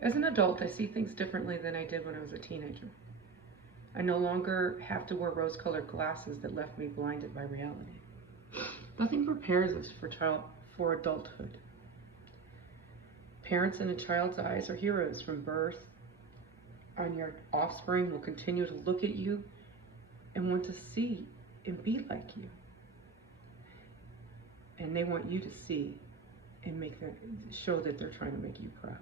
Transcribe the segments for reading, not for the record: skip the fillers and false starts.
As an adult, I see things differently than I did when I was a teenager. I no longer have to wear rose-colored glasses that left me blinded by reality. Nothing prepares us for adulthood. Parents in a child's eyes are heroes from birth on. Your offspring will continue to look at you and want to see and be like you. And they want you to see and show that they're trying to make you proud.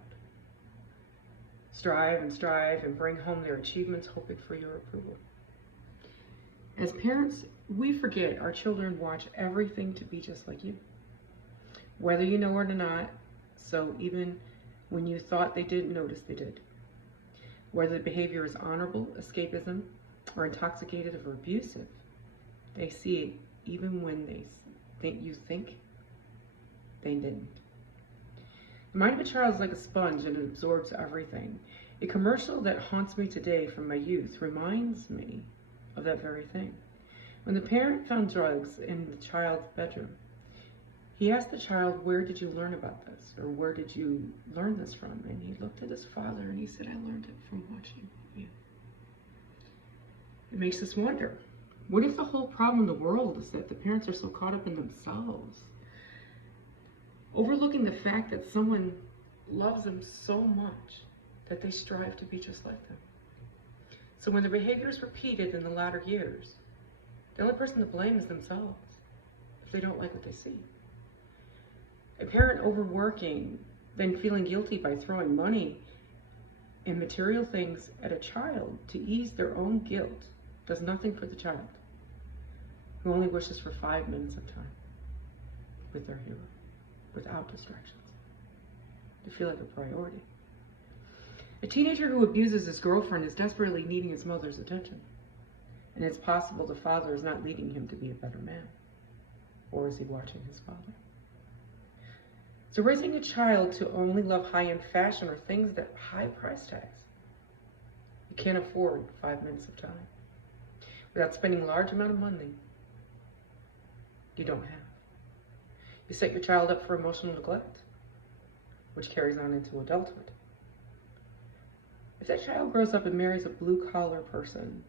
Strive and bring home their achievements, hoping for your approval. As parents, we forget our children watch everything to be just like you, whether you know it or not. So even when you thought they didn't notice, they did. Whether the behavior is honorable, escapism, or intoxicated or abusive, they see it even when you think they didn't. The mind of a child is like a sponge and it absorbs everything. A commercial that haunts me today from my youth reminds me of that very thing. When the parent found drugs in the child's bedroom, he asked the child, "Where did you learn about this?" Or "Where did you learn this from?" And he looked at his father and he said, "I learned it from watching you." It makes us wonder, what if the whole problem in the world is that the parents are so caught up in themselves, overlooking the fact that someone loves them so much that they strive to be just like them? So when the behavior is repeated in the latter years, the only person to blame is themselves if they don't like what they see. A parent overworking, then feeling guilty by throwing money and material things at a child to ease their own guilt does nothing for the child, who only wishes for 5 minutes of time with their hero, without distractions, to feel like a priority. A teenager who abuses his girlfriend is desperately needing his mother's attention. And it's possible the father is not leading him to be a better man. Or is he watching his father? So raising a child to only love high-end fashion or things that high price tags, you can't afford 5 minutes of time without spending a large amount of money you don't have. You set your child up for emotional neglect, which carries on into adulthood. If that child grows up and marries a blue-collar person,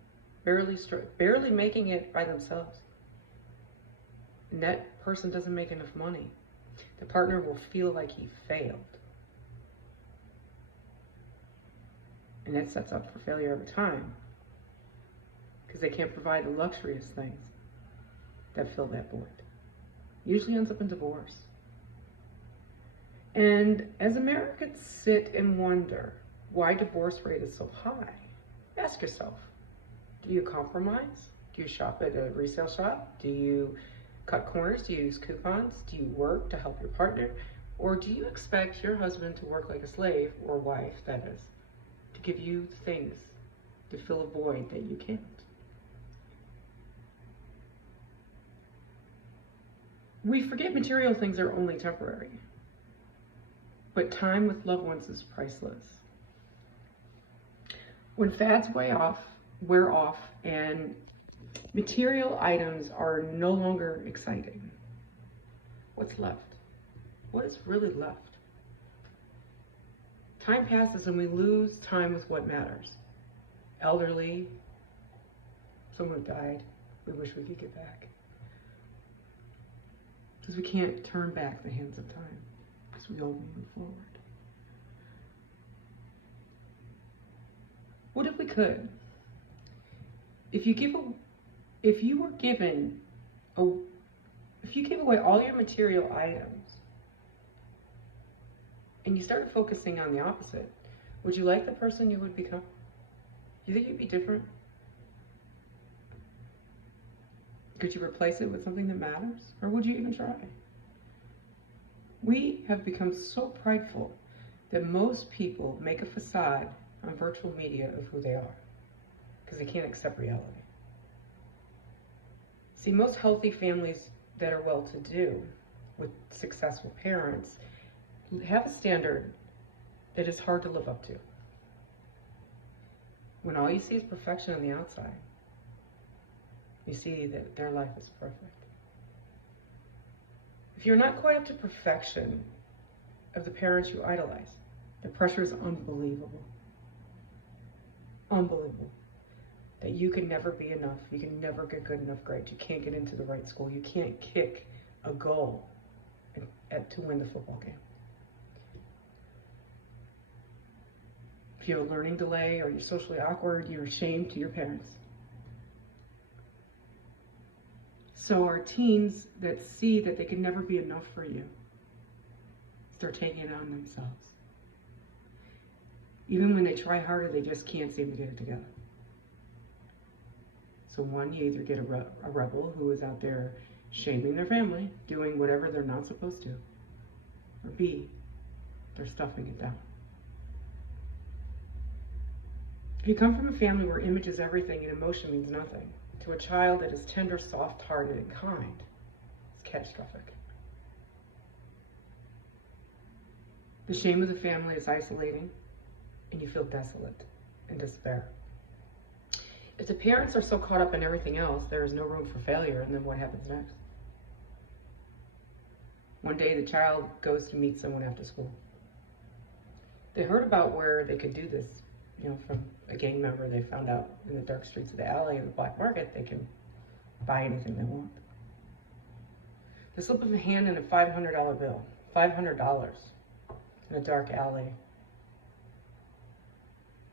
barely making it by themselves, and that person doesn't make enough money, the partner will feel like he failed. And that sets up for failure every time, because they can't provide the luxurious things that fill that void. Usually ends up in divorce. And as Americans sit and wonder why divorce rate is so high, ask yourself, do you compromise? Do you shop at a resale shop? Do you cut corners? Do you use coupons? Do you work to help your partner? Or do you expect your husband to work like a slave, or wife, that is, to give you things to fill a void that you can't? We forget material things are only temporary, but time with loved ones is priceless. When fads wear off, and material items are no longer exciting, what's left? What is really left? Time passes and we lose time with what matters. Elderly, someone who died, we wish we could get back. Because we can't turn back the hands of time, because we only move forward. What if we could? If you gave away all your material items and you started focusing on the opposite, would you like the person you would become? Do you think you'd be different? Could you replace it with something that matters? Or would you even try? We have become so prideful that most people make a facade on virtual media of who they are, because they can't accept reality. See, most healthy families that are well-to-do, with successful parents, have a standard that is hard to live up to. When all you see is perfection on the outside, you see that their life is perfect. If you're not quite up to perfection of the parents you idolize, The pressure is unbelievable. Unbelievable. That you can never be enough. You can never get good enough grades. You can't get into the right school. You can't kick a goal to win the football game. If you have a learning delay or you're socially awkward, you're ashamed to your parents. So our teens that see that they can never be enough for you start taking it on themselves. Even when they try harder, they just can't seem to get it together. So one, you either get a rebel who is out there shaming their family, doing whatever they're not supposed to, or B, they're stuffing it down. If you come from a family where image is everything and emotion means nothing, to a child that is tender, soft-hearted, and kind, it's catastrophic. The shame of the family is isolating, and you feel desolate and despair. If the parents are so caught up in everything else, there is no room for failure, and then what happens next? One day the child goes to meet someone after school. They heard about where they could do this, from a gang member. They found out in the dark streets of the alley in the black market, they can buy anything they want. The slip of a hand and a $500 bill, $500 in a dark alley.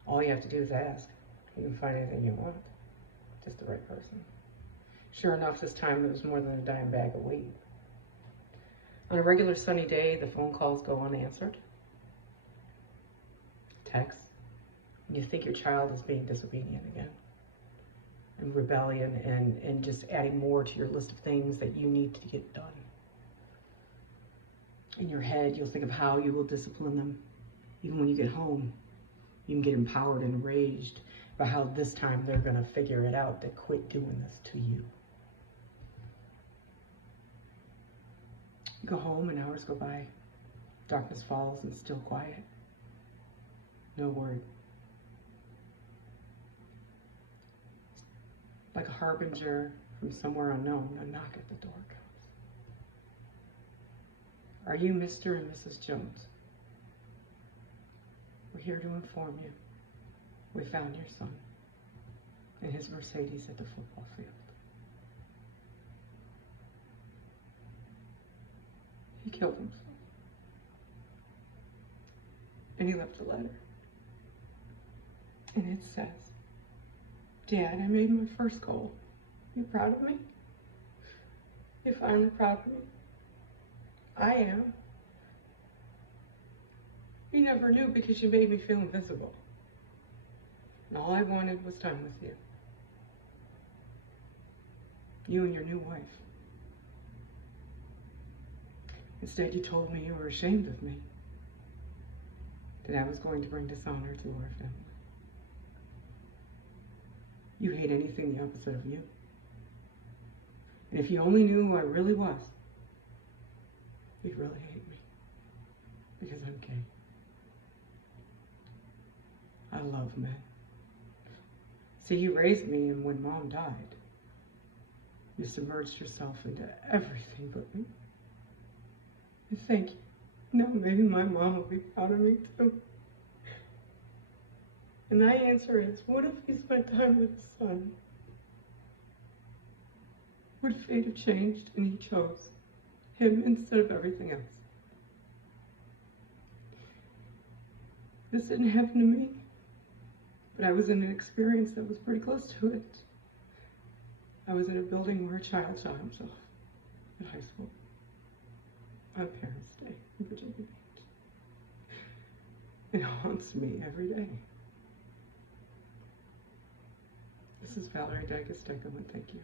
All you have to do is ask. You can find anything you want, just the right person. Sure enough, this time it was more than a dime bag of weed. On a regular sunny day, the phone calls go unanswered. Texts. And you think your child is being disobedient again. And rebellion and just adding more to your list of things that you need to get done. In your head, you'll think of how you will discipline them. Even when you get home, you can get empowered and enraged about how this time they're going to figure it out to quit doing this to you. You go home and hours go by. Darkness falls and still quiet. No word. Like a harbinger from somewhere unknown, a knock at the door comes. Are you Mr. and Mrs. Jones? We're here to inform you. We found your son in his Mercedes at the football field. He killed himself. And he left a letter. And it says, Dad, I made my first goal. You proud of me? You're finally proud of me? I am. You never knew because you made me feel invisible. And all I wanted was time with you. You and your new wife. Instead, you told me you were ashamed of me. That I was going to bring dishonor to our family. You hate anything the opposite of you. And if you only knew who I really was, you'd really hate me. Because I'm gay. I love men. See, you raised me, and when Mom died, you submerged yourself into everything but me. And thank you. Now maybe my mom will be proud of me too. And my answer is, what if he spent time with his son? Would fate have changed and he chose him instead of everything else? This didn't happen to me, but I was in an experience that was pretty close to it. I was in a building where a child shot himself in high school on Parents' Day in Virginia Beach. It haunts me every day. This is Valerie Dagas-Deckham, and thank you.